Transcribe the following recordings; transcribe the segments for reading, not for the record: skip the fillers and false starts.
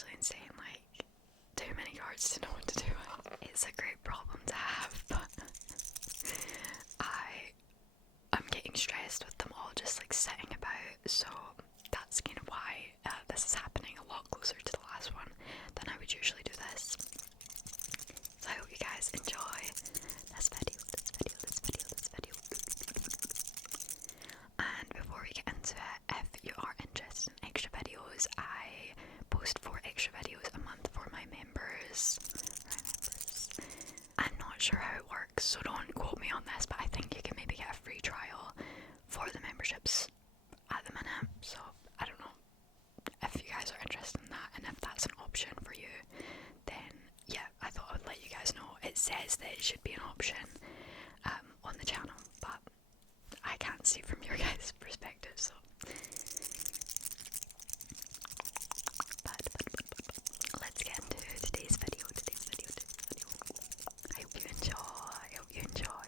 actually insane, like, too many cards to know what to do with. It's a great problem to have, but I'm getting stressed with them all just like sitting about, so that's kind of why this is happening a lot closer to the last one than I would usually do this. So I hope you guys enjoy this video. And before we get into it, if you are interested in extra videos, I post 4 extra videos a month for my members. I'm not sure how it works, so don't quote me on this, but I think you can maybe get a free trial for the memberships at the minute, so I don't know if you guys are interested in that, and if that's an option for you, then yeah, I thought I would let you guys know. It says that it should be an option on the channel, but I can't see from your guys' perspective, so but let's get into today's video. I hope you enjoy.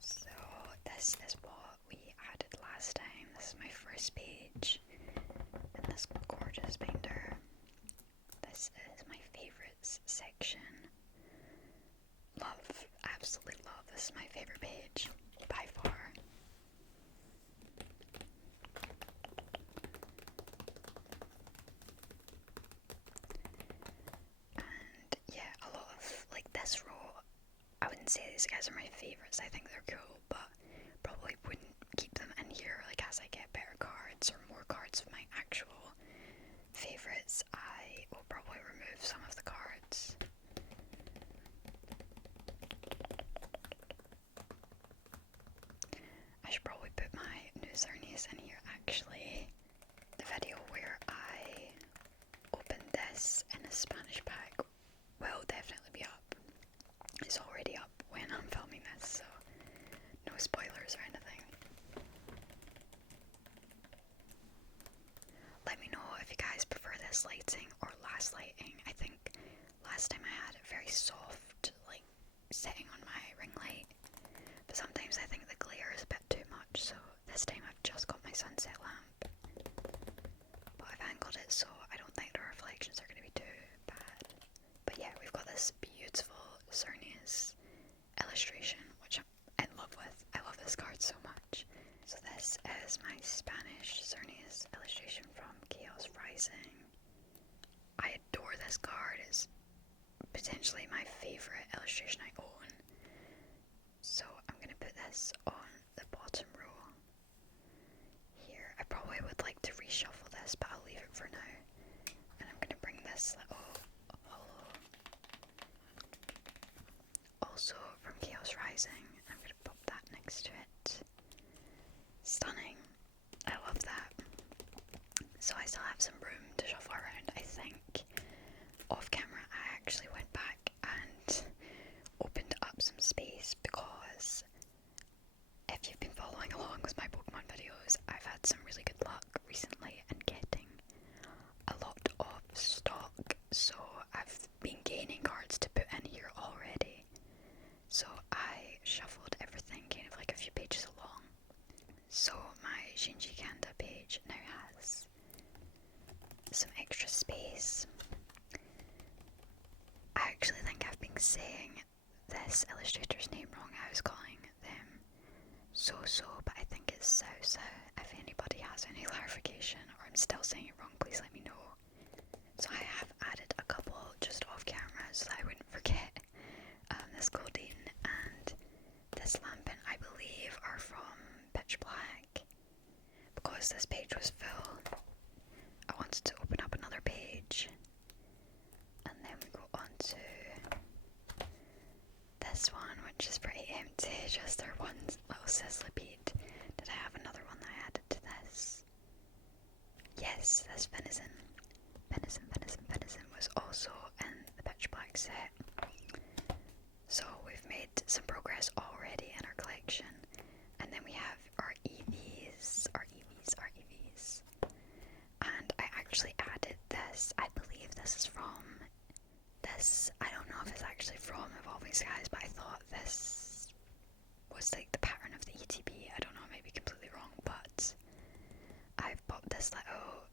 So this is what we added last time. This is my first page in this gorgeous binder. This is my favourites section. Love, absolutely love. This is my favourite page by far. And yeah, a lot of like this row, I wouldn't say these guys are my favourites. I think they're cool, but probably wouldn't keep them in here. Like as I get better cards or more cards of my actual favourites, I will probably remove some of the cards. I should probably put my new Zernies in here actually. The video where I opened this in a Spanish pack will definitely be up. It's already up when I'm filming this, so no spoilers or anything. Let me know if you guys prefer this lighting or last lighting. I think last time I had it very soft, like setting on my ring light, but sometimes I think the glare is a bit too much, so this time I've just got my sunset lamp. But I've angled it so I don't think the reflections are going to be too bad. But yeah, we've got this beautiful Zernies illustration, which I'm in love with. I love this card so much. So this is my Spanish Zernies illustration from Chaos Rising. I adore this card. It's potentially my favourite illustration I own. So I'm going to put this on the bottom row here. I probably would like to reshuffle this, but I'll leave it for now. And I'm going to bring this little hollow, also from Chaos Rising. I'm going to pop that next to it. Stunning. I love that. So I still have some room to shuffle around. I think off camera I actually went back and opened up some space, because if you've been following along with my Pokemon videos, I've had some really good luck recently in getting a lot of stock, so I've been gaining cards to put in here already. So I shuffled everything kind of like a few pages along. So my Shinji Kanda page now has some extra space. I actually think I've been saying this illustrator's name wrong. I was calling them So, but I think it's So. If anybody has any clarification, or I'm still saying it wrong, please let me know. So I have added a couple just off camera so that I wouldn't forget. This Goldeen and this Lampin, I believe, are from Pitch Black. Because this page was full, I wanted to open up another page. And then we go on to this one, which is pretty empty, just their one little sizzle bead. Did I have another one that I added to this? Yes, this Venison was also in the Pitch Black set. So we've made some progress already in our collection. And then we have our EVs. And I actually added this. I believe this is from this. I don't know if it's actually from Evolving Skies, but I thought this was like the pattern of the ETB. I don't know, I may be completely wrong, but I've popped this little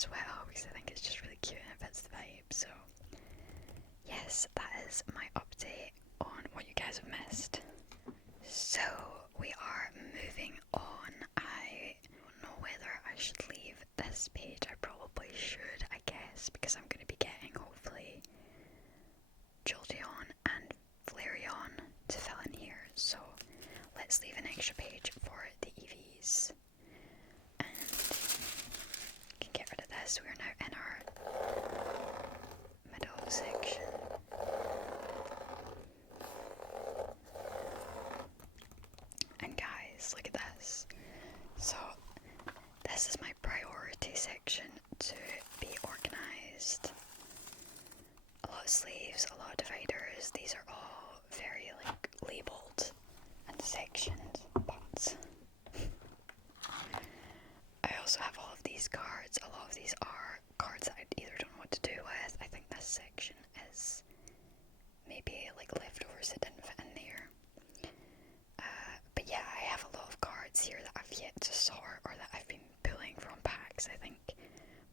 as well, because I think it's just really cute and it fits the vibe. So yes, that is my update on what you guys have missed. So we are moving on. I don't know whether I should leave this page. I probably should, I guess, because I'm going to be getting, hopefully, Jolteon and Flareon to fill in here. So let's leave an extra page for the EVs. And we can get rid of this. We are now in our middle section. And guys, look at this. So this is my priority section to be organised. A lot of sleeves, a lot of dividers. These are all very like labelled and sectioned, but I also have all of these cards. A lot of these are cards that I either don't know what to do with. I think this section is maybe like leftovers that didn't fit in there. But yeah, I have a lot of cards here that I've yet to sort or that I've been pulling from packs. I think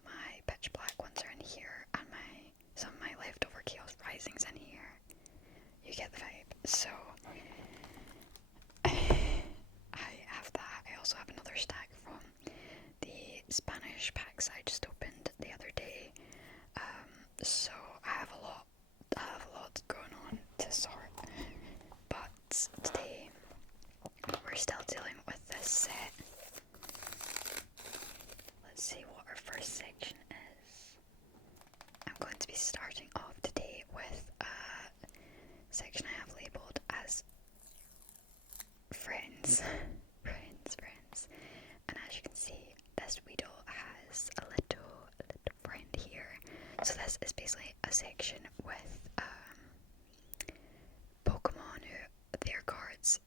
my pitch black ones are in here and some of my leftover Chaos Risings in here. You get the vibe. So I have that. I also have another stack from the Spanish packs I just opened the other day. So I have a lot going on to sort. But today we're still dealing with this set. Let's see what our first section is. I'm going to be starting off today with a section I have labelled as friends. friends. And as you can see, this Weedle has a little friend here. So this is basically a section with Pokemon who their cards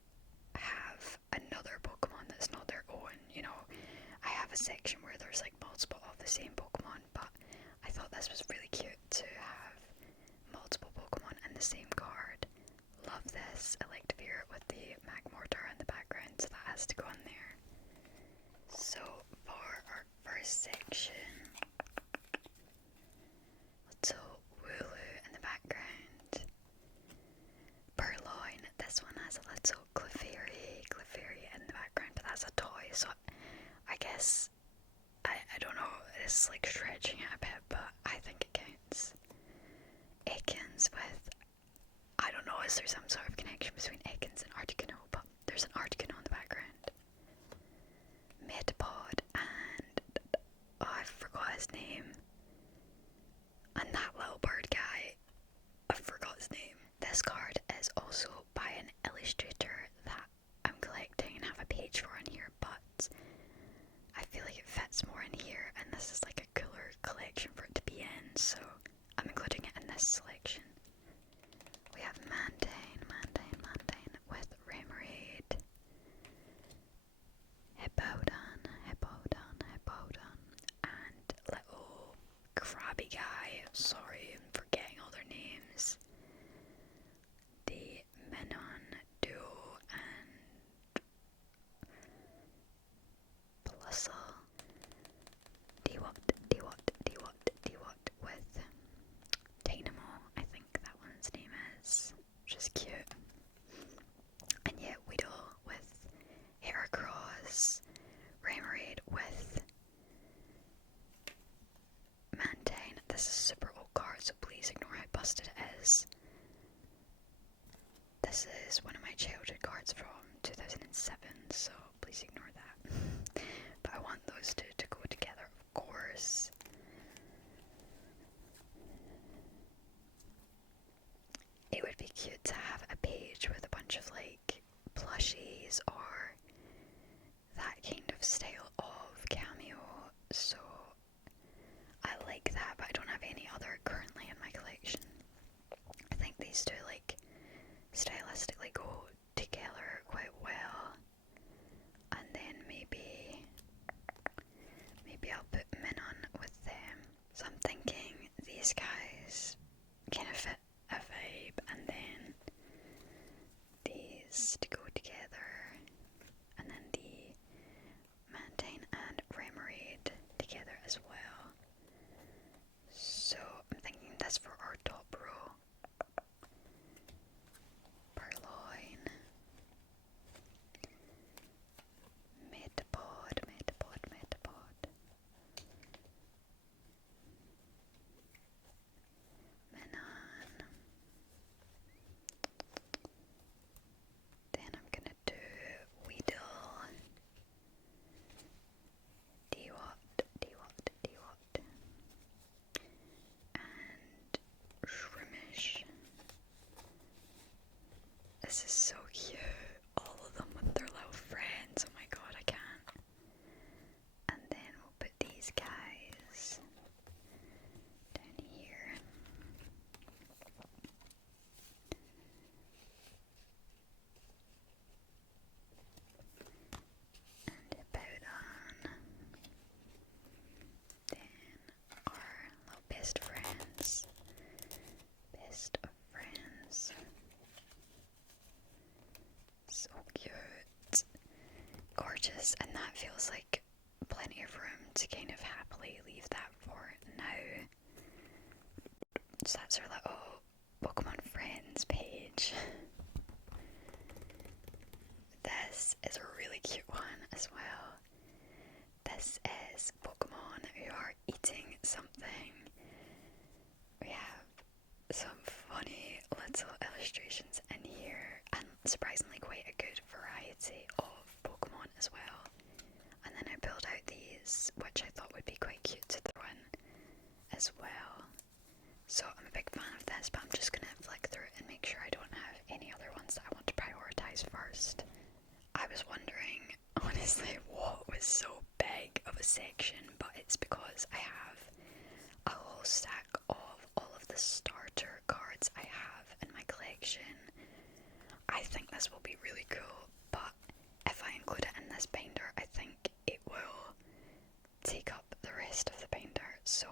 have another Pokemon that's not their own. You know, I have a section where there's like multiple of the same Pokemon, but I thought this was really cute to have multiple Pokemon in the same card. Love this. Electivire with the Magmortar in the background, so that has to go in there. So for our first section, little Wooloo in the background. Purloin, this one has a little Clefairy in the background, but that's a toy, so I guess, I don't know, it's like stretching it a bit, but I think it counts. Ekans with, I don't know, is there some sort of connection between Ekans and Articuno, but there's an Articuno in the background. Metapod and, oh, I forgot his name. And that little bird guy, I forgot his name. This card is also by an illustrator that I'm collecting and have a page for in here, but I feel like it fits more in here, and this is like a cooler collection for it to be in, so I'm including it in this selection. We have Mantine with Remoraid, Hippowdon, and little crabby guy. Sorry, I'm forgetting all their names. The Menon Duo and Plusle. Dewott with Dynamo, I think that one's name is, which is cute. And yet Weedle with Heracross, Remoraid with Mantine. This is a super old card, so please ignore how busted it is. This is one of my childhood cards from 2007, so please ignore that. But I want those two to go together, of course. It would be cute to have a page with a bunch of like plushies or that kind of style of cameo, so I like that, but I don't have any other currently in my collection. I think these two like stylistically go together quite well, and then maybe I'll put Minon with them. So I'm thinking these guys kind of fit a vibe, and then these to go together, and then the Mantine and Remoraid together as well. So cute. Gorgeous, and that feels like plenty of room to kind of happily leave that for now. So that's our little Pokemon Friends page. This is a really cute one as well. This is Pokemon who are eating something. We have some funny little illustrations in here, and surprisingly quite a good variety of Pokemon as well. And then I built out these, which I thought would be quite cute to throw in as well. So I'm a big fan of this, but I'm just going to flick through it and make sure I don't have any other ones that I want to prioritise first. I was wondering, honestly, what was so big of a section, but it's because I have a whole stack of all of the starter cards I have in my collection. I think this will be really cool, but if I include it in this binder, I think it will take up the rest of the binder, so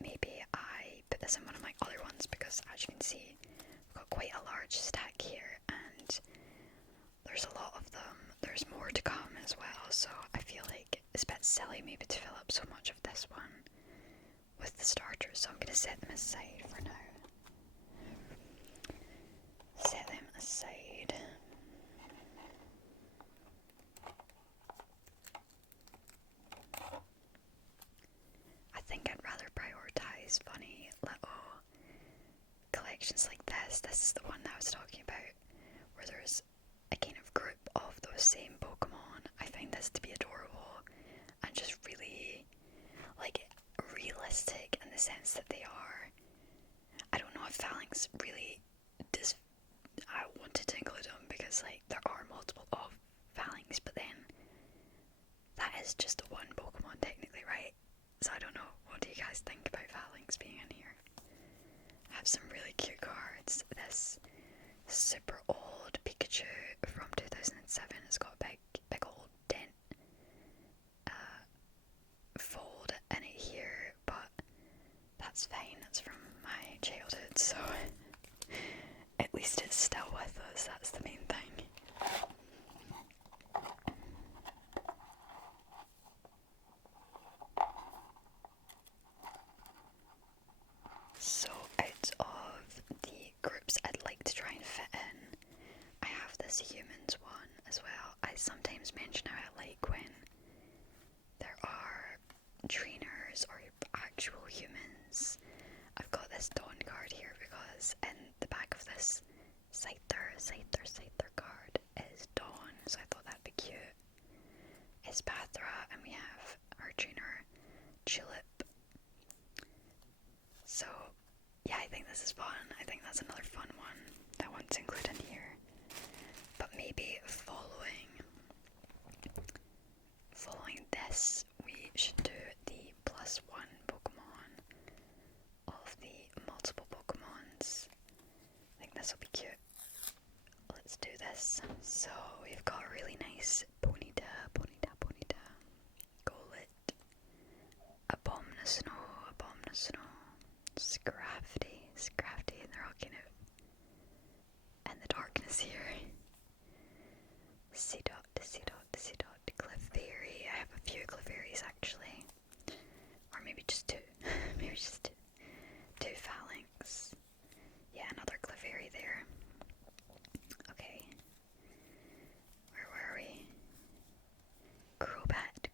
maybe I put this in one of my other ones, because as you can see, I've got quite a large stack here, and there's a lot of them. There's more to come as well, so I feel like it's a bit silly maybe to fill up so much of this one with the starters, so I'm going to set them aside for now. Set them aside. I think I'd rather prioritise funny little collections like this. This is the one that I was talking about, where there's a kind of group of those same Pokemon. I find this to be adorable and just really, like, realistic in the sense that they are. I don't know if Phalanx really does. I wanted to include them because, like, there are multiple of Phalanx, but then that is just one Pokemon technically, right? So I don't know. What do you guys think about Phalanx being in here? I have some really cute cards. This super old Pikachu from 2007 has got a big old dent fold in it here, but that's fine. That's from my childhood, so at least it's still with us. That's the main thing. So out of the groups I'd like to try and fit in, I have this humans one as well. I sometimes mention how I like when there are trainers or actual humans. I've got this Dawn card here because in the back of this Scyther card is Dawn, so I thought that'd be cute. It's Bathra, and we have our trainer Tulip. So yeah, I think this is fun. I think that's another fun one I want to include in here. But maybe following this, we should do the +1 Pokemon of the multiple Pokemons. I think this will be cute. Let's do this. So we've got a really nice Ponyta, Golett, Abomasnow, Scrafty, and they're all kind of in the darkness here. Seedot, Clefairy. I have a few Clefairies actually. Or maybe just two. Two Phalanx. Yeah, another Clefairy there. Okay. Where were we? Crobat.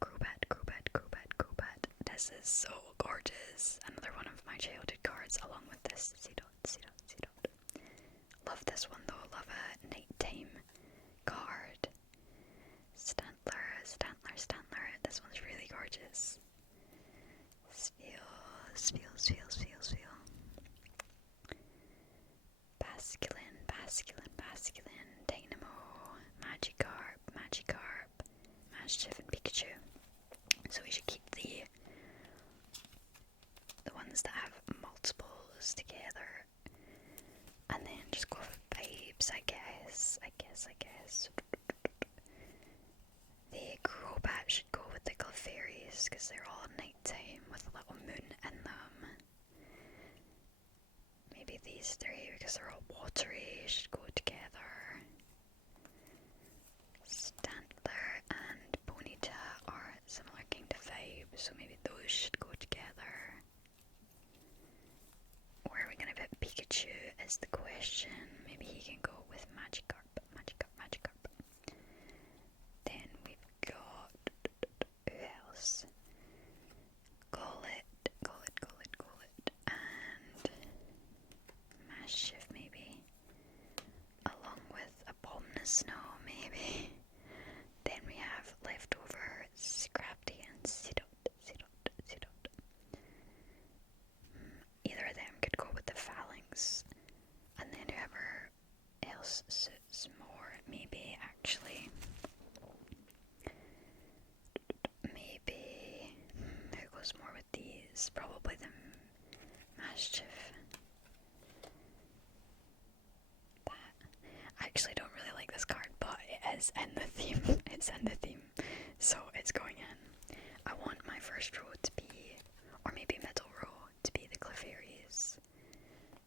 This is so gorgeous. Another one of my childhood cards along with this. Seedot. Love this one though. Love a nighttime card. Stantler. This one's really gorgeous. Speel. Basculin. Dynamo. Magikarp. Maschiff and Pikachu. So we should keep the ones that have multiples together. And then just go for vibes, I guess. The Crobat should go with the Clefairies because they're all nighttime with a little moon in them. Maybe these three because they're all watery should go together. Snow, maybe. Then we have leftover Scrafty and Sidot. Either of them could go with the phalanx, and then whoever else suits more, maybe actually. Maybe who goes more with these? Probably the Mischief. I actually don't really like this card, but it is in the theme. It's in the theme, so it's going in. I want my first row to be, or maybe middle row, to be the Clefairies.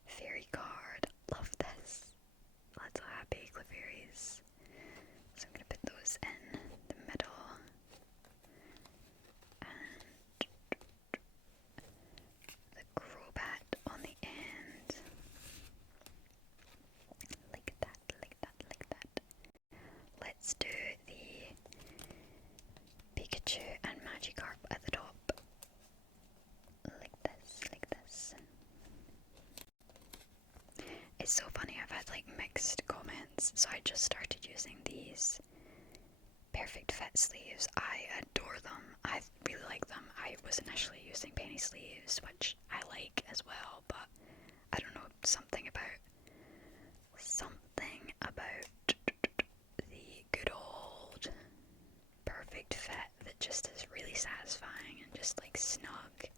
Fairy card. Love this. Little happy Clefairies. So I'm going to put those in the middle. And the Crobat on the end. Like that, like that, like that. Let's do the Pikachu and Magikarp at the top. Like this, like this. It's so funny, I've had like mixed comments, so I just started using these perfect fit sleeves. I adore them. I really like them. I was initially using penny sleeves, which I like as well, but I don't know, something about the good old perfect fit that just is really satisfying and just like snug.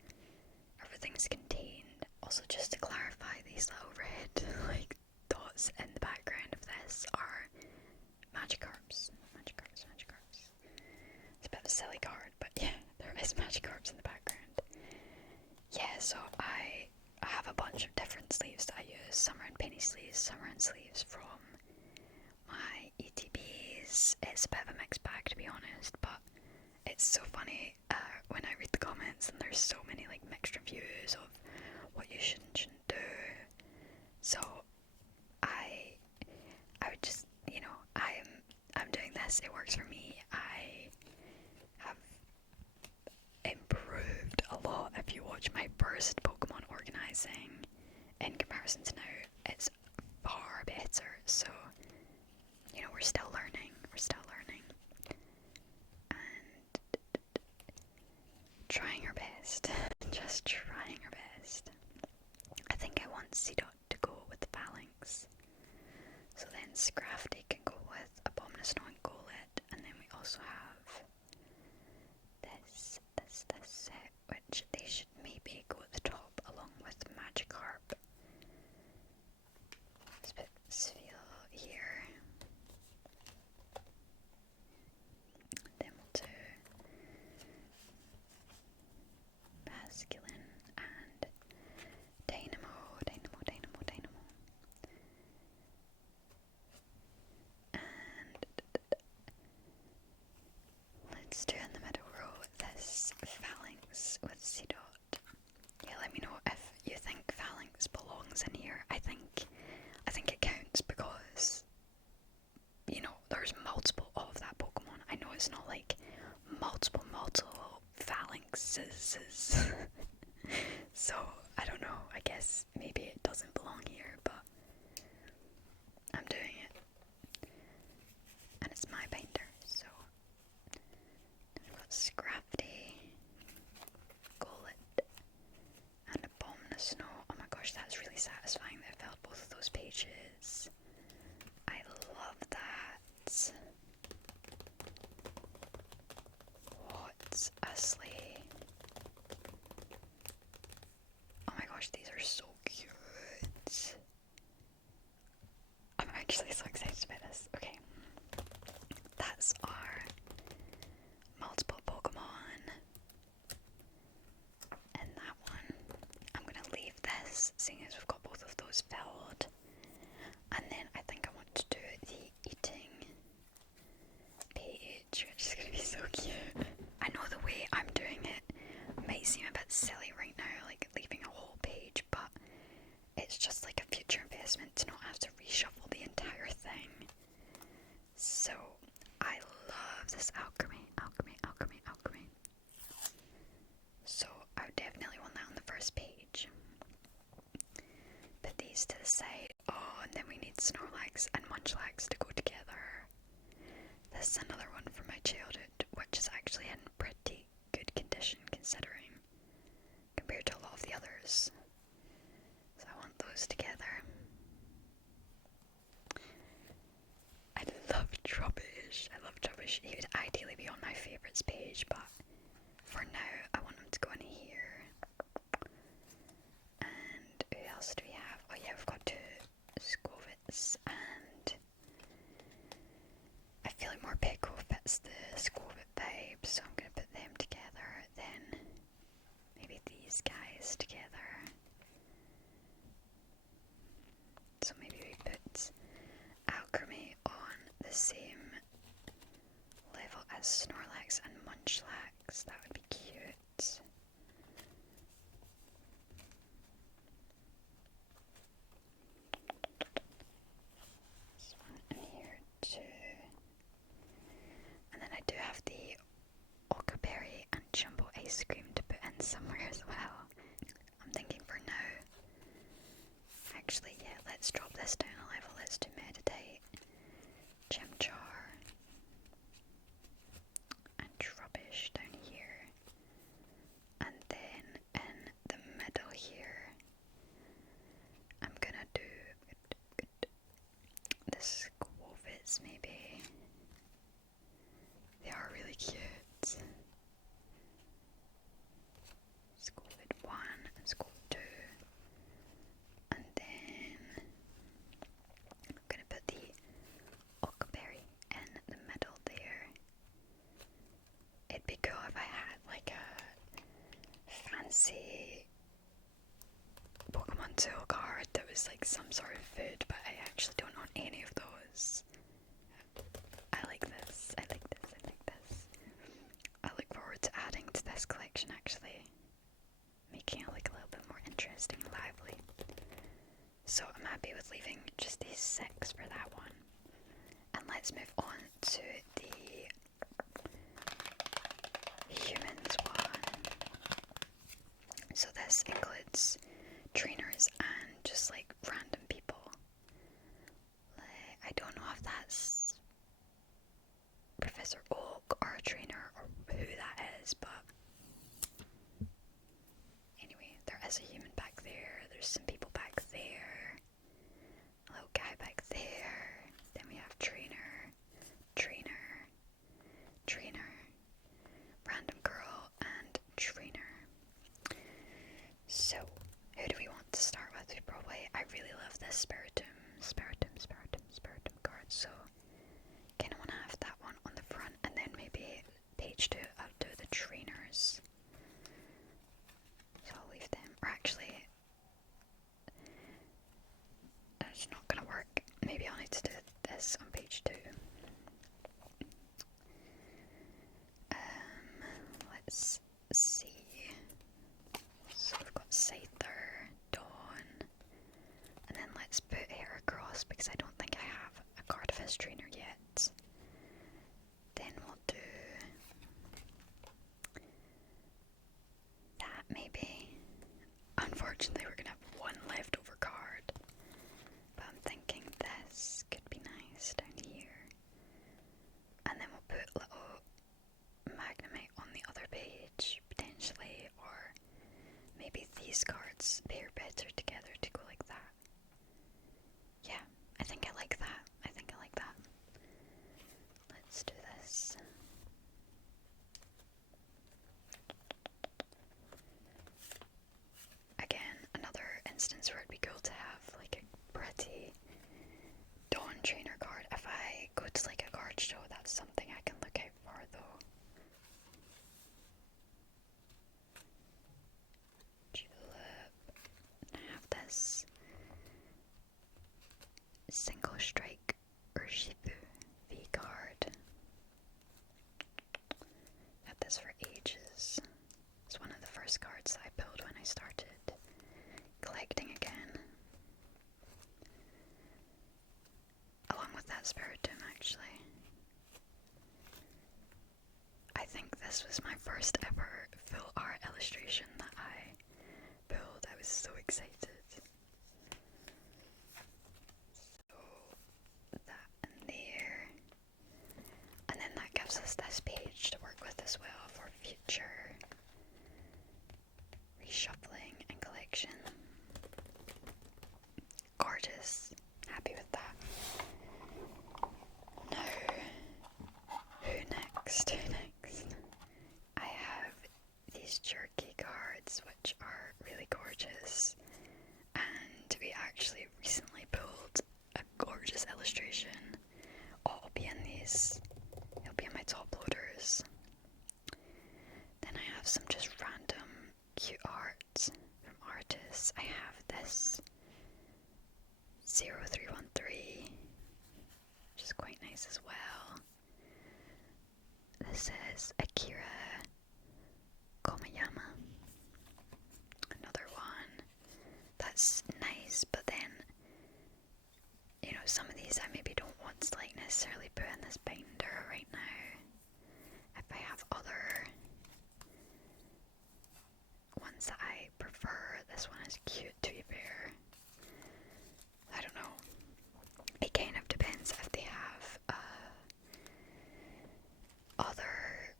Everything's contained. Also, just to clarify, these little red like dots in the background of this are Magikarps. It's a bit of a silly card, but yeah, there is Magikarps in the background. Yeah, so I have a bunch of different sleeves that I use. Some are in penny sleeves, some are in sleeves from my ETBs. It's a bit of a mixed bag, to be honest, but it's so funny when I read the comments and there's so many like mixed reviews of what you should and shouldn't do. So I would just, you know, I'm doing this, it works for me. I have improved a lot. If you watch my first Pokemon organizing in comparison to now, it's far better. So, you know, we're still learning, and trying our best, just trying our best. I think I want Seedot to go with the phalanx, so then Scrafty can go with Abominus Snow and Golett, and then we also have this set, which they should maybe go at the top along with Magikarp. Let's put Spheal here. Then we'll do Basculin and Dynamo. And let's do in the middle row this phalanx with Seedot. Yeah, let me know if you think phalanx belongs in here. I think it counts because, you know, there's multiple of that Pokemon. I know it's not like multiple phalanxes. So, I don't know, I guess maybe it doesn't belong here, but I'm doing it. And it's my binder, so I've got Scrafty, Golett, and Abominus Snow. Oh my gosh, that's really satisfying that I filled both of those pages. I love that. What a sleigh. Oh my gosh, these are so cute. I'm actually so excited about this. Okay. That's our multiple Pokemon. And that one. I'm going to leave this, seeing as we've got both of those filled. And then I think I want to do the eating page, which is going to be so cute. I know the way I'm doing it might seem a bit silly right now, like leaving a whole page, but it's just like a future investment to not have to reshuffle the entire thing. So I love this alchemy. So I would definitely want that on the first page. Put these to the side. Oh, and then we need Snorlax and Munchlax to go together. This is another one from my childhood, which is actually in pretty good condition considering, compared to a lot of the others. So I want those together. I love Trubbish. I love Trubbish. He would ideally be on my favourites page, but for now I want him to go in here. And who else do we have? Oh yeah, we've got two Skovits, and I feel like more Pickle fits the Skovit vibe, so I'm going to put them together. Then maybe these guys together. So maybe we put Alchemy on the same level as Snorlax and Munchlax. That would be cute. This one in here too. And then I do have the Okaberry and Jumbo ice cream to put in somewhere as well. I'm thinking for now. Actually, yeah, let's drop this down a level. Let's do Meditate, Chimchar, and Trubbish down here. And then in the middle here, I'm gonna do the Skovits maybe. They are really cute. Skovit 1 and Skovit 2. And then I'm gonna put the Okaberry in the middle there. It'd be cool if I had like a fancy Pokemon tool card that was like some sort of food, but I actually don't own any of those. I like this, I like this, I like this. I look forward to adding to this collection actually, making it like a little bit more interesting and lively. So I'm happy with leaving just these 6 for that one. And let's move on to the humans one. So this includes trainers and just like random people. Like, I don't know if that's Professor Oak or a trainer or who that is, but anyway, there is a human back there, there's some people back there, a little guy back there, then we have trainer, random girl, and trainer. So, who do we want to start with? I really love this Spiritomb card, so kinda wanna have that one on the front, and then maybe page 2 I'll do the trainers. So I'll leave them, or actually, that's not gonna work. Maybe I'll need to do this on page 2. Let's see. So we've got Scyther, Dawn, and then let's put Heracross because I don't think I have a card of his trainer yet. Then we'll do that maybe. Unfortunately, we're gonna have one leftover card, but I'm thinking this could be nice down here. And then we'll put little Magnemite on the other page, potentially, or maybe these cards pair better together to go like that. Yeah, I think I like that. Let's do this. Again, another instance where it'd be cool to have like a pretty Dawn trainer card. If I go to like a card show, that's something I can look out for though. Julep. I have this Single Strike Urshifu V card. Had this for ages. It's one of the first cards that I pulled when I started collecting again. Along with that Spiritomb, actually. I think this was my first ever full art illustration that I pulled. I was so excited. So, that in there. And gives us this page to work with as well for future reshuffling and collection. Gorgeous. Happy with that. Now, who next? I have these jerky cards which are really gorgeous, and we actually recently pulled a gorgeous illustration. It'll be in these. It'll be in my top loaders. Then I have some just random cute art from artists. I have this 0313, which is quite nice as well. This is Akira Komayama. Another one that's nice, but then, you know, some of these I maybe don't want to like necessarily put in this binder right now. If I have other ones that I prefer, this one is cute to be fair. I don't know. It kind of depends if they have other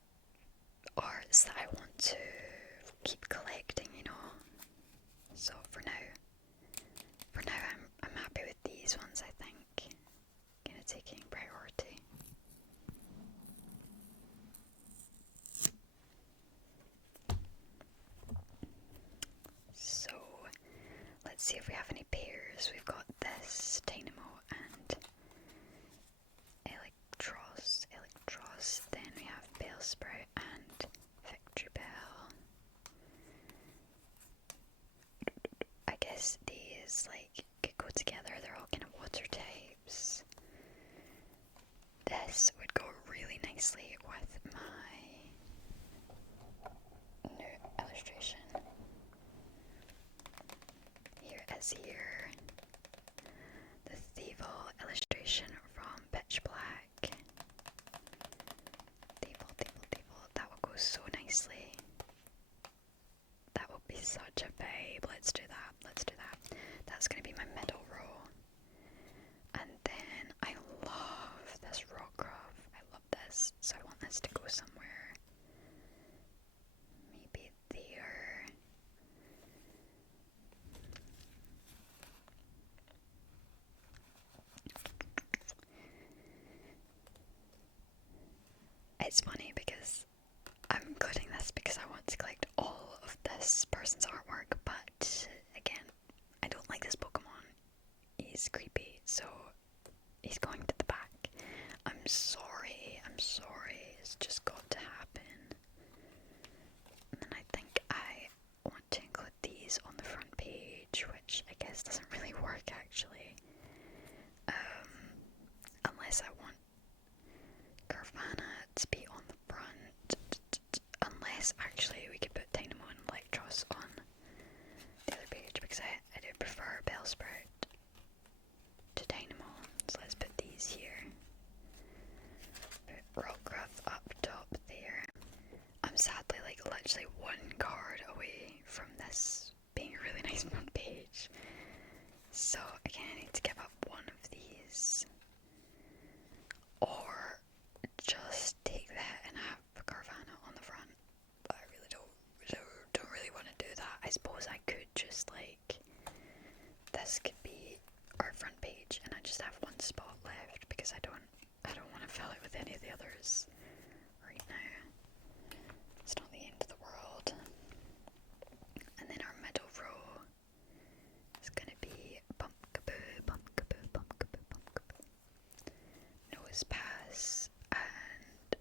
arts that I want to keep collecting, you know. So for now I'm happy with these ones. I think kind of taking priority. So let's see if we have any pairs. We've got this Dynamo and Electros. Then we have Bellsprout and Victory Bell. I guess these like could go together. They're all kind of water types. This would go really nicely with my new illustration. Here is the Thievel illustration from Pitch Black. Thievel. That will go so nicely. That will be such a babe. Let's do that. That's going to be my middle row. And then I love this Rockruff. I love this. So I want this to go somewhere. Maybe there. It's funny because I'm cutting this because I want to collect all of this person's artwork, but again, I don't like this Pokemon. He's creepy, so he's going to the back. I'm sorry. It's just got to happen. And then I think I want to include these on the front page, which I guess doesn't really work actually. Unless I want Carvana to be on the front. Unless actually we could put Dynamo and Electros on the other page, because I do prefer Bellsprout to Dynamo. So let's put these here. Put Rockruff up top there. I'm sadly like literally one card away from this being a really nice front page. So again, I need to give up one of these. Or just take that and have Carvana on the front. But I really don't really want to do that. I suppose I could just like, this could be our front page and I just have one spot left because I don't want to fill it with any of the others right now. It's not the end of the world. And then our middle row is gonna be Pumpkaboo. Nose Pass and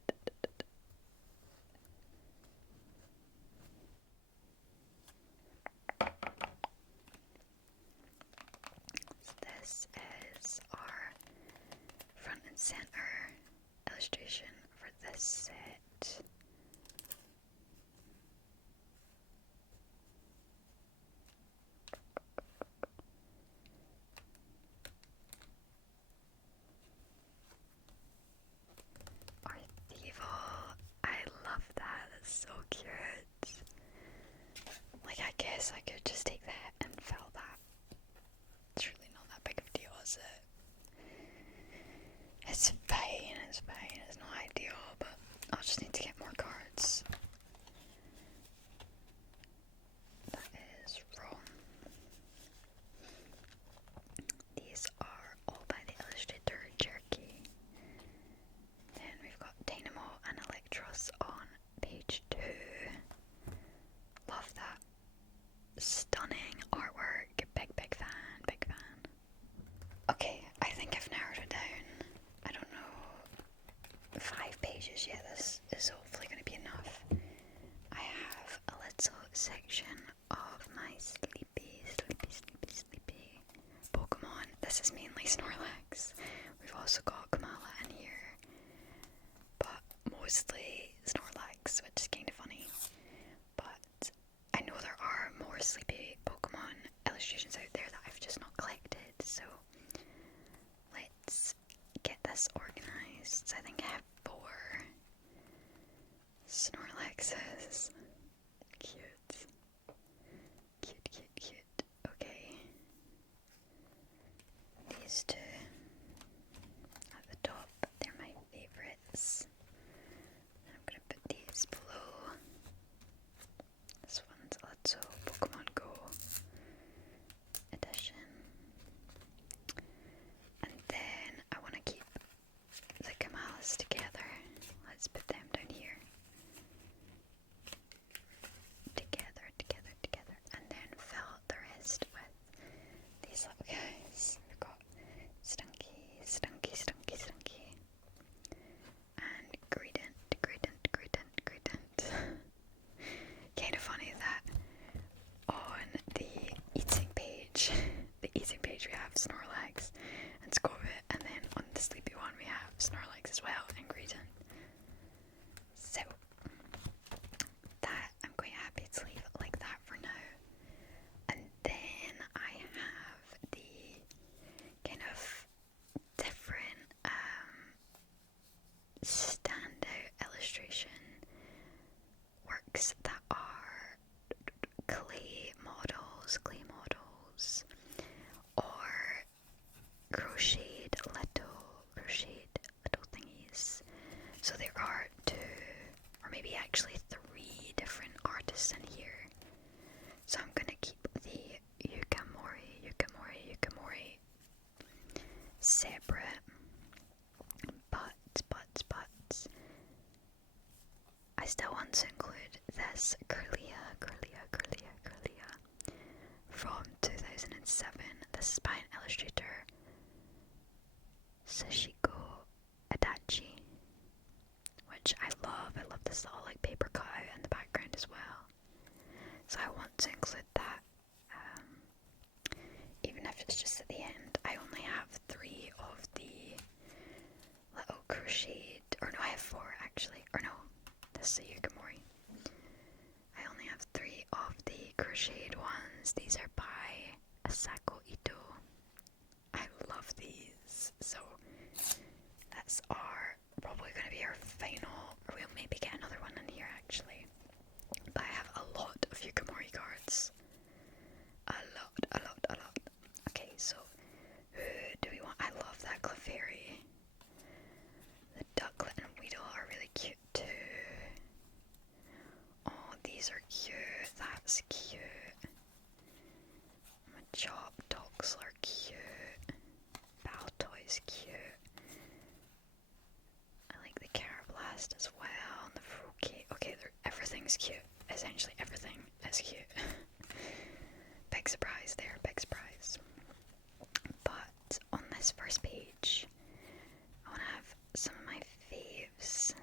this is our front and center illustration for this set. Our Thievel, I love that. That's so cute. Like, I guess I could just take that and fill that. It's really not that big of a deal, is it? It's fine. It's not ideal, but pages. Yeah, this is hopefully going to be enough. I have a little section of my sleepy Pokemon. This is mainly Snorlax. We've also got Kamala in here, but mostly Snorlax, which is kind of funny. But I know there are more sleepy Pokemon illustrations out there that I've just not collected, so let's get this organized. I think I have 4 Snorlaxes. Cute. Okay. These 2 at the top, they're my favourites. I'm gonna put these below. This one's a little Pokemon Go edition. And then I want to keep the Kamalas together. Let's put them down here. Together. And then fill the rest with these little guys. We've got Stunky. And Gradient. Kind of funny that on the eating page we have Snorlax and Scorbit, and then on the sleepy one we have Snorlax as well and Gradient. So that I'm quite happy to leave it like that for now. And then I have the kind of different standout illustration works that are clay models, or crocheted little thingies. So there are 2, or maybe actually 3 different artists in here. So I'm gonna keep the Yukimori separate, but I still want to include this Courier from 2007. This is by an illustrator, Sashiko Adachi, which I love. I love this little like paper cutout in the background as well. So I want to include that, even if it's just at the end. I only have 3 of the little crocheted, or no, I have 4 actually, or no, this is a Yukimori. I only have 3 of the crocheted ones. These are by Asako Ito. I love these, so that's probably going to be our final, or we'll maybe get another one in here actually. But I have a lot of Yukimori cards. A lot. Okay, so who do we want? I love that Clefairy. The Ducklet and Weedle are really cute too. Oh, these are cute. That's cute. Machop, Toxler, cute. Baltoy's cute. I like the Carablast as well, and the Froakie. Okay, everything's cute. Essentially everything is cute. Big surprise there, big surprise. But on this first page, I want to have some of my faves.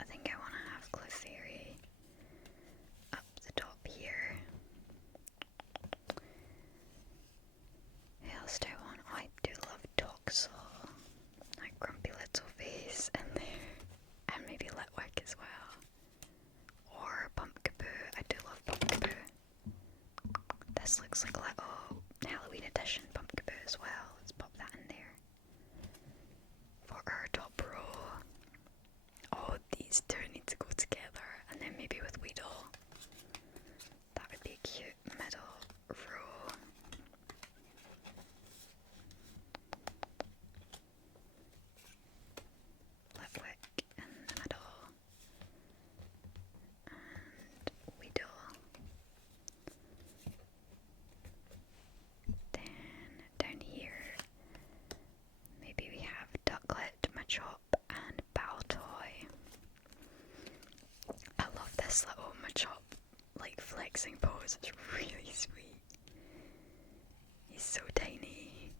I think I want to have Clefairy up the top here. Who else do I want? Oh, I do love Toxel. That grumpy little face in there. And maybe Litwick as well. Or Pumpkaboo. I do love Pumpkaboo. This looks like a little Halloween edition Pumpkaboo as well. Let's pop that in there. For our top row. Oh, these 2 need to go together. And then maybe with Weedle. That would be a cute middle row. Litwick in the middle. And Weedle. Then down here, maybe we have Ducklet, Machop, and Baltoy. I love this little Machop like flexing pose. It's really sweet. He's so tiny.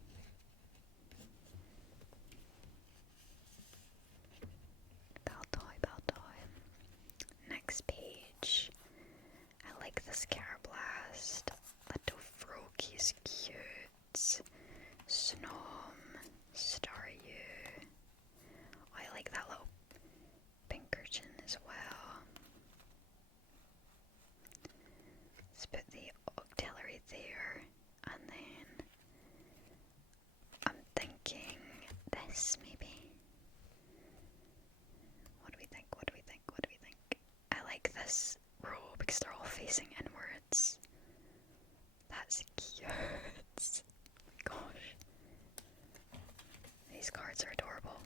these cards are adorable.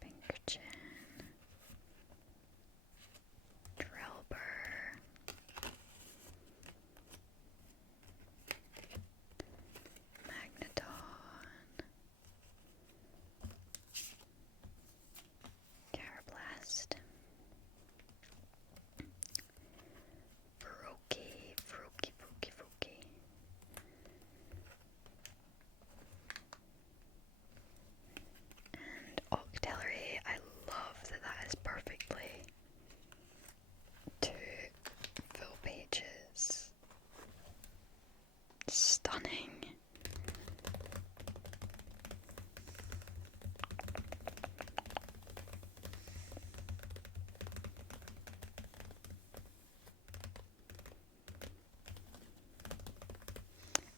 Pinkerton, Drelber, Magneton, Carablast, Froakie, and Octillery. I love that that is perfectly 2 full pages. Stunning.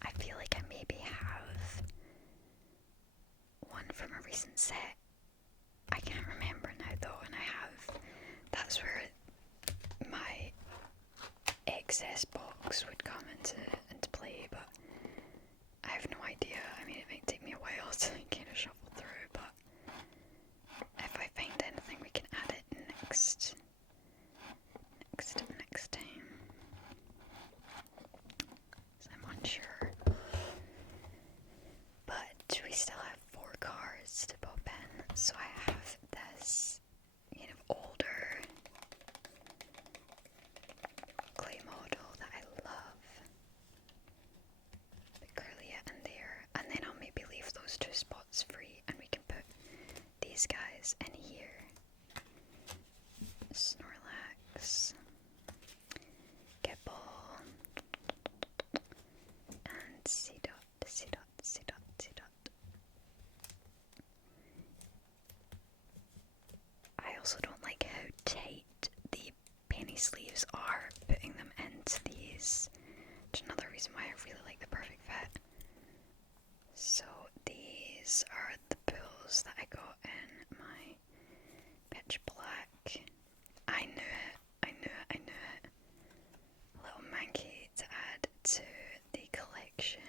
I feel like I maybe have one from a recent set. I can't remember now though, and that's where my excess box would come into play, but I have no idea. I mean, it might take me a while to kind of shuffle through, but if I find anything, we can add it next time. So I'm unsure. But we still have 4 cards to pop in. So I have this kind of older clay model that I love. The Courier in there. And then I'll maybe leave those 2 spots free and we can put these guys in here. Snorlax, Gibble, and C-Dot. I also don't like how tight the penny sleeves are, putting them into these. Which is another reason why I really like the Perfect Fit. So these are the Pooles that I got in my pitch black. I knew it. A little Mankey to add to the collection.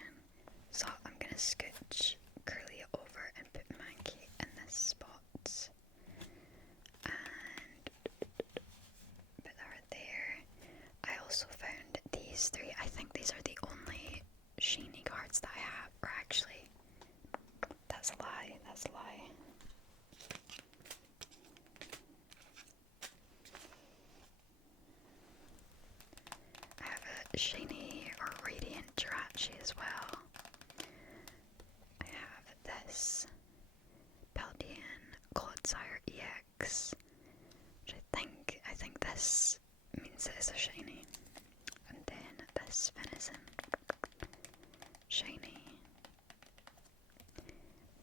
So I'm gonna scooch Curly over and put Mankey in this spot. And put her there. I also found these 3. I think these are the only shiny cards that I have. Or actually, that's a lie. I have a shiny or radiant Jirachi as well. I have this Paldean Clodsire EX, which I think this means it is a shiny. And then this Venison, shiny.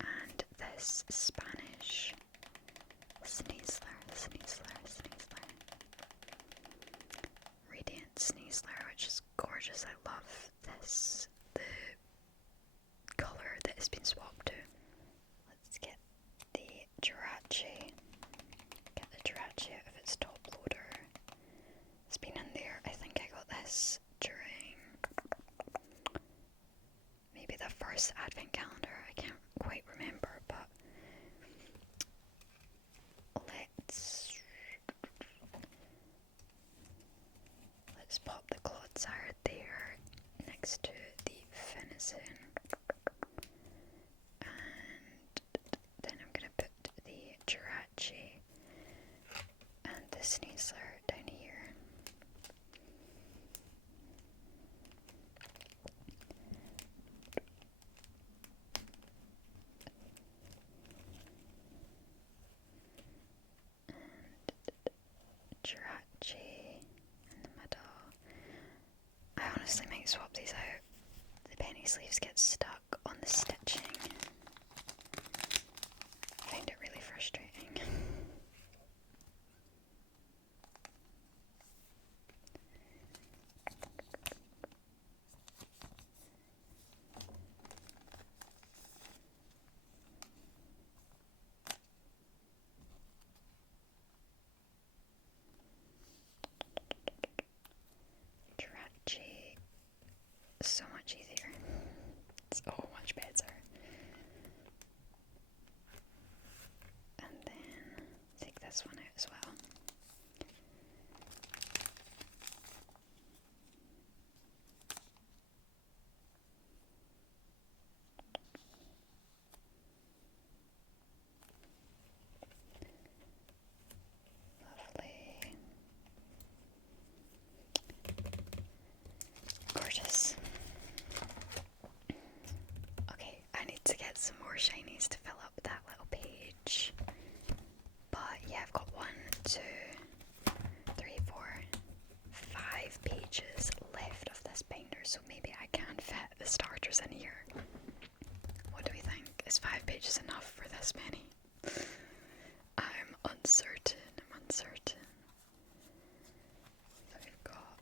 And this Spanish Sneasler. Radiant Sneasler, which is gorgeous. I love this, the colour that has been swapped to. Let's get the Jirachi. Get the Jirachi out of its top loader. It's been in there. I think I got this during maybe the first advent calendar. I can't quite remember, but let's pop the Clodsire there next to the Venison. And then I'm going to put the Jirachi and the Sneasler down here. Jirachi in the middle. I honestly might swap these out. The penny sleeves get stuck on the stitching. I find it really frustrating. this one out as well. Lovely. Gorgeous. Okay, I need to get some more shinies to fill up that little page. But yeah, I've got 1, 2, 3, 4, 5 pages left of this binder, so maybe I can fit the starters in here. What do we think? Is 5 pages enough for this many? I'm uncertain. So we've got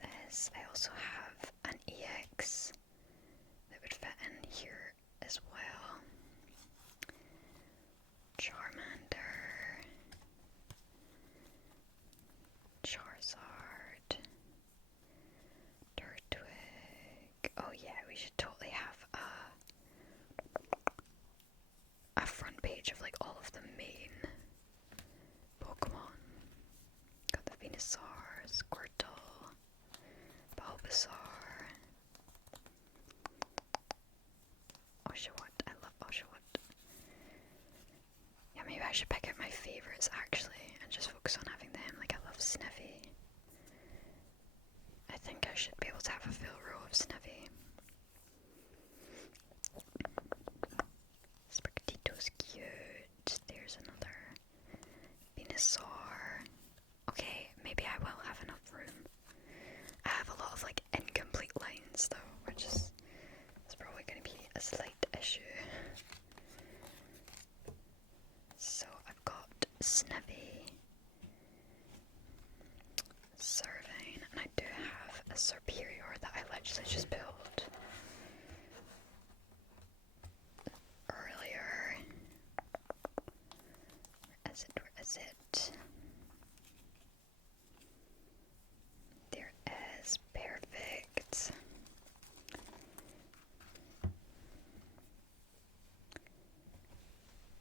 this. I also have an EX that would fit in here as well. Charmander, Charizard, Turtwig. Oh yeah, we should totally have a front page of like all of the main Pokemon. Got the Venusaur, Squirtle, Bulbasaur, Oshawott. I love Oshawott. Yeah, maybe I should pick out my favourites actually and just focus on having them. Like, I love Snivy. I think I should be able to have a full row of Snivy. Sprigatito's cute. There's another Venusaur. Okay, maybe I will have enough room. I have a lot of like incomplete lines though, which is probably going to be a slight issue. So I've got Snivy, Servine, and I do have a Superior that I literally just built earlier. Where is it? There is. Perfect.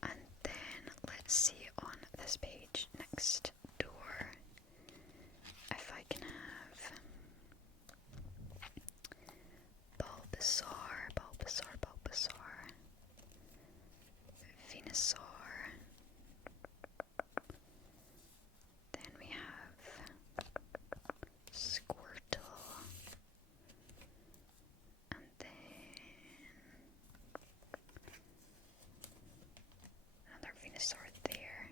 And then let's see on this page next door if I can have Bulbasaur, Venusaur. Then we have Squirtle. And then another Venusaur there.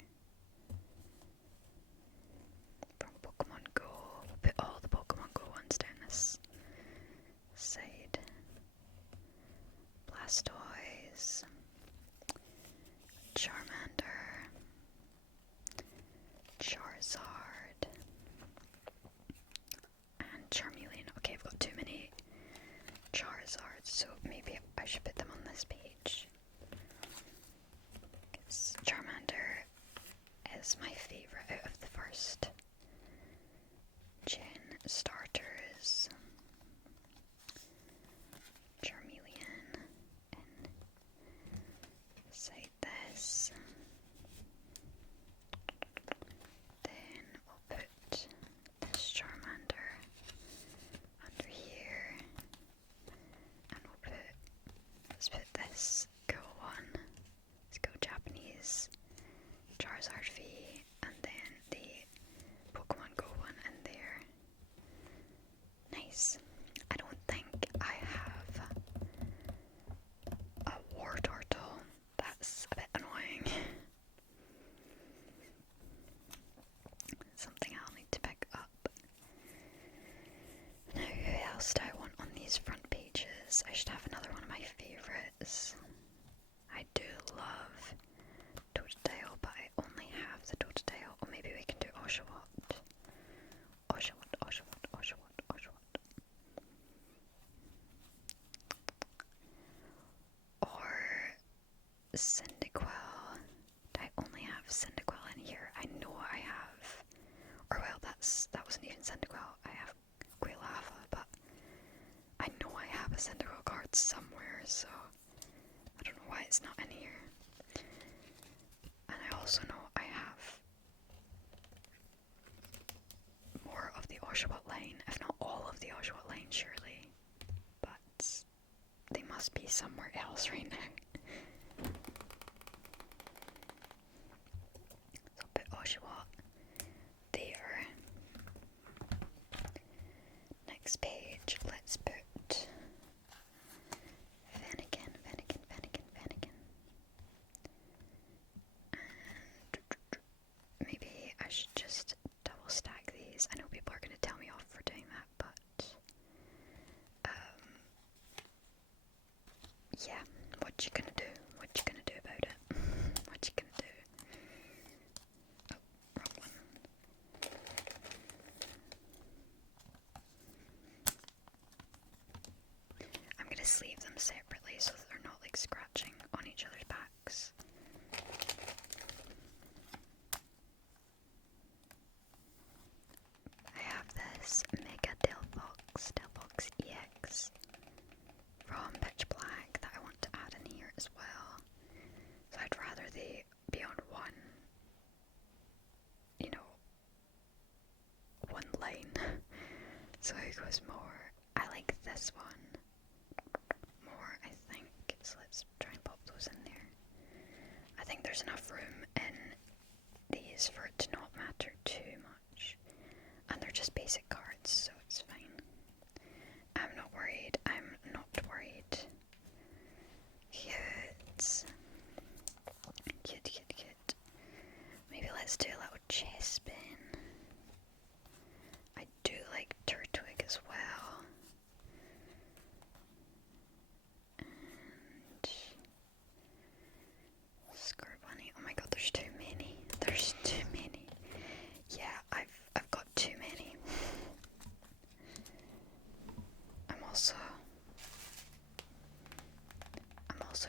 From Pokemon Go. We'll put all the Pokemon Go ones down this side. Blastoise. Charmander. Charizard. And Charmeleon. Okay, I've got too many Charizards, so maybe I should put them on this page. Charmander is my favourite out of the first gen starters. Charmeleon inside this. Then we'll put this Charmander under here. And let's put this Go one. Let's go Japanese Charizard V, and then the Pokemon Go one in there. Nice. I don't think I have a War Turtle. That's a bit annoying. Something I'll need to pick up. Now, who else do I want on these front pages? I should have another one of my favourites. I do love Totodile, but I only have the Totodile. Or maybe we can do Oshawott. Or Cyndaquil. Do I only have Cyndaquil in here? I know I have. Or well, that wasn't even Cyndaquil. I have Quilava, but I know I have a Cyndaquil card somewhere, so I don't know why it's not in here. And I also know I have be somewhere else right now. So I'll put Oshawott there. Next page, let's put Fennekin. And maybe I should just double stack these. I know people are going to tell me off for doing that, but yeah, what you gonna do? What you gonna do about it? What you gonna do? Oh, wrong one. I'm gonna sleeve them separately so that they're not like scratching on each other's backs. I have this Mega Delphox EX from Pitch Black that I want to add in here as well. So I'd rather they be on one, you know, one line. So it goes more. I like this one more, I think. So let's try and pop those in there. I think there's enough room in these for it to not matter too much. And they're just basic cards, so it's fine. I'm not worried. Cute. Maybe let's do a little chest spin. I do like Turtwig as well. And Scorbunny. Oh my god, there's too many. Yeah, I've got too many. I'm also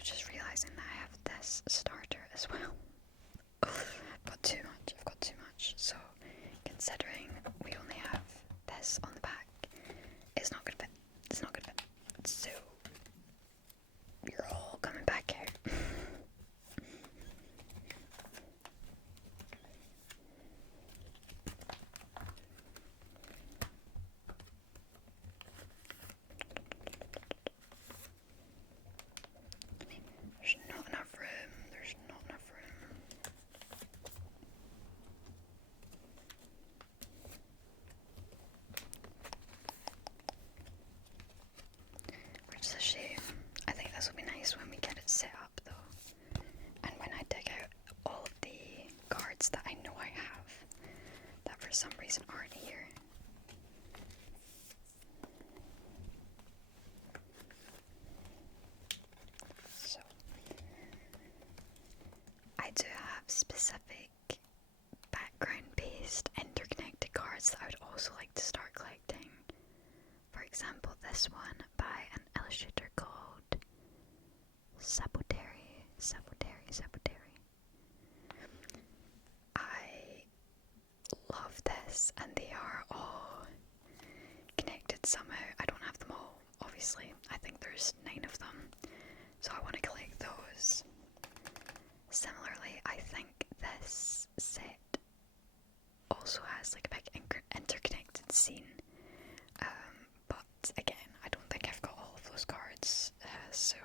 just realizing that I have this starter as well. I've got too much. So considering we only have this on the back, it's not gonna fit. So you're all coming back out. There's not enough room. Which is a shame. I think this will be nice when we get it set up though. And when I dig out all of the cards that I know I have that for some reason aren't here. So I do have specific background-based interconnected cards that I would also like to start collecting. For example, this one by an illustrator called Saboteri. I love this, and they are all connected somehow. I don't have them all, obviously. I think there's 9 of them, so I want to collect those. Similarly, I think this set also has like a big interconnected scene, but again, I don't think I've got all of those cards, so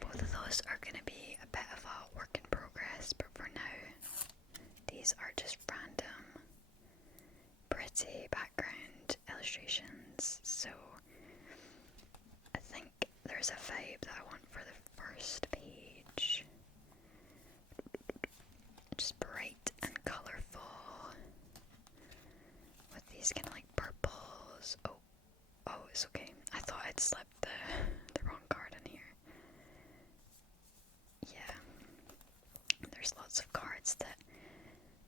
both of those are going to be a bit of a work in progress, but for now, these are just random, pretty background illustrations, so I think there's a vibe that I want for the first page. Just bright and colourful with these kind of like purples. Oh, it's okay. I thought I'd slipped the wrong card in here. Yeah, there's lots of cards that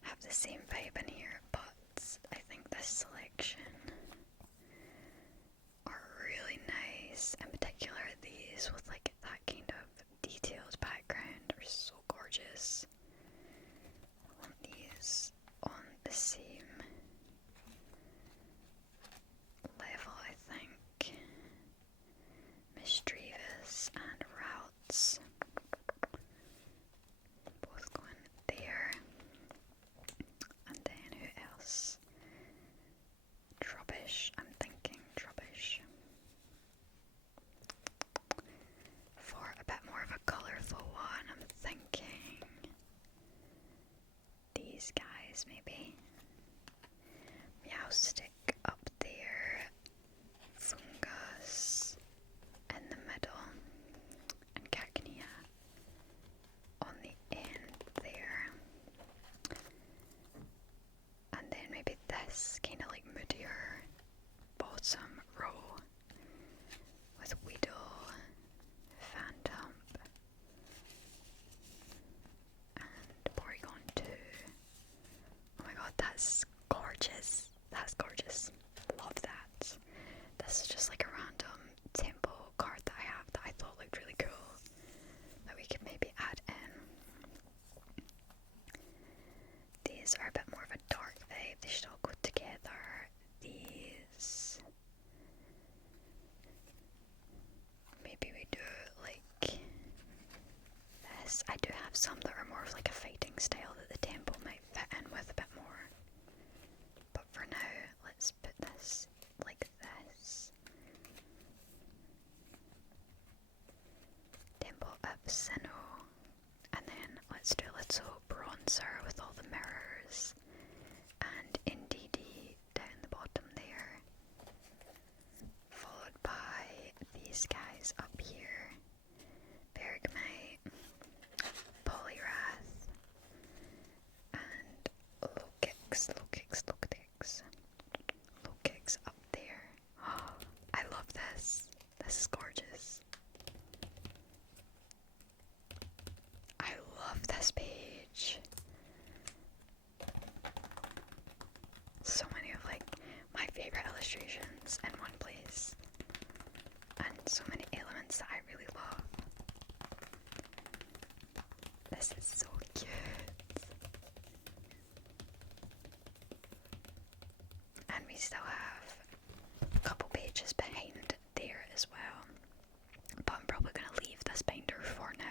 have the same vibe in here, but I think this selection are really nice. In particular, these with like that kind of detailed background are so gorgeous. I want these on the same level, I think. Mischievous and Routes. Both going there. And then who else? Trubbish. I'm thinking Trubbish. these guys, maybe. Meowstick up there. Fungus in the middle. And Cacnea on the end there. And then maybe this kind of like moodier bottom row with Weedle, Phantom, and Porygon 2. Oh my god, that's gorgeous. That's gorgeous. Love that. This is just like a random tempo card that I have that I thought looked really cool that we could maybe add in. These are a bit more of a dark vibe. They should all go together. These, maybe we do like this. I do have some that are more of like a fighting style that the tempo might fit in with a bit more. But for now, let's put this like this. Tempo up Sinnoh. And then let's do a little bronzer with all the mirrors. And NDD down the bottom there. Followed by these guys up here. Bergmite, Poliwrath, and Lokix up there. Oh, I love this. This is gorgeous. I love this page. So many of like my favorite illustrations in one place. And so many elements that I really love. This is so cute. And we still have a couple pages behind there as well. But I'm probably going to leave this binder for now,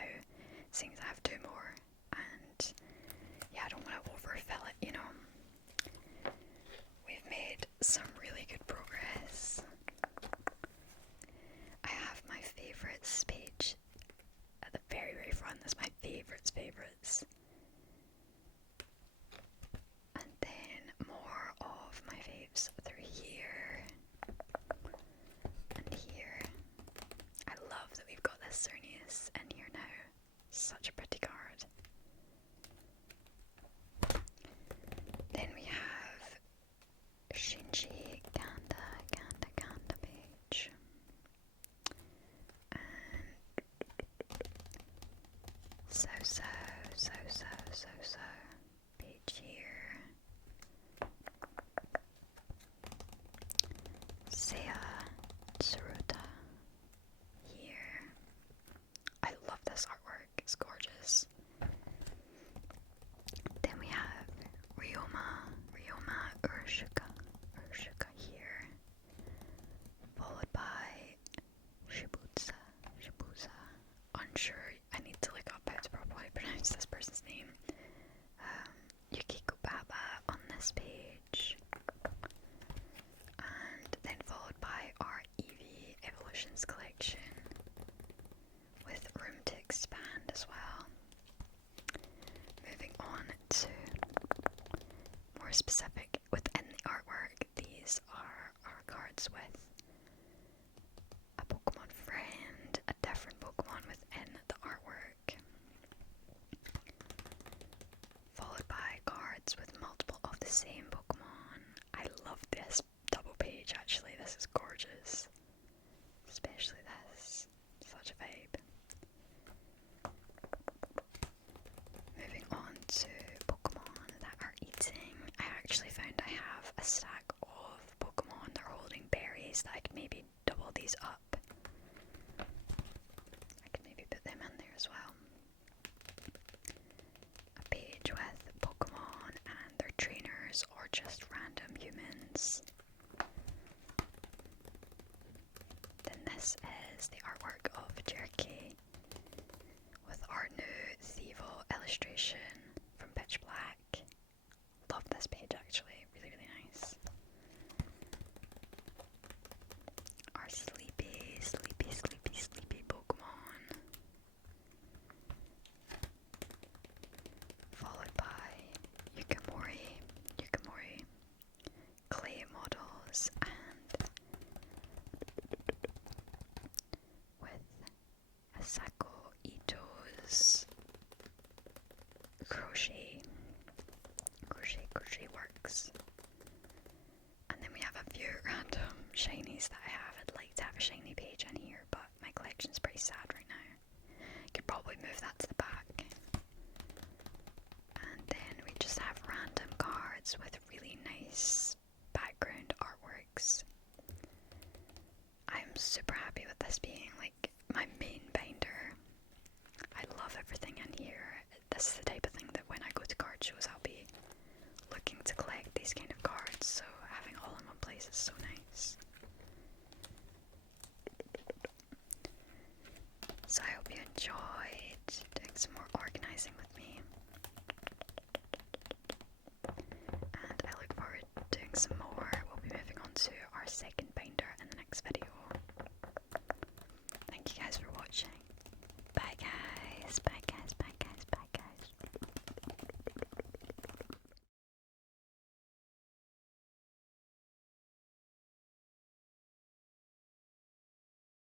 seeing as I have 2 more. And yeah, I don't want to overfill it, you know. We've made some really good progress. I have my favourites page at the very, very front. That's my favourites. And then more of my faves through here and here. I love that we've got this Cernius in here now. Such a pretty card. Then we have Shinji Ganda page. And so page here. Seiya Tsuruta here. I love this artwork, it's gorgeous. Then we have Ryoma Urshica here. Followed by Shibuza. Unsure, I need to look up how to properly pronounce this person's name. Yukiko Baba on this page. And then followed by our Eevee Evolutions collection with room to expand as well. Moving on to more specific within the artwork, these are our cards with a Pokemon friend, a different Pokemon within the artwork, followed by cards with multiple of the same Pokemon. I love this double page actually, this is gorgeous. Especially this, such a vibe. Moving on to Pokemon that are eating. I actually found I have a stack of Pokemon that are holding berries that I could maybe double these up. I could maybe put them in there as well. A page with Pokemon and their trainers or just random humans. Then this is the artwork of Jerky with our new Thievul illustration from Pitch Black. Love this page actually, really nice. Our sleepy Pokemon. Followed by crochet works. And then we have a few random shinies that I have. I'd like to have a shiny page in here, but my collection's pretty sad right now. Could probably move that to the back. And then we just have random cards with really nice background artworks. I'm super happy with this being like my main binder. I love everything in here. This is the type of thing that when I go to card shows I'll be looking to collect these kind of cards, so having all in one place is so nice. So I hope you enjoyed doing some more organising with me, and I look forward to doing some more. We'll be moving on to our second binder in the next video.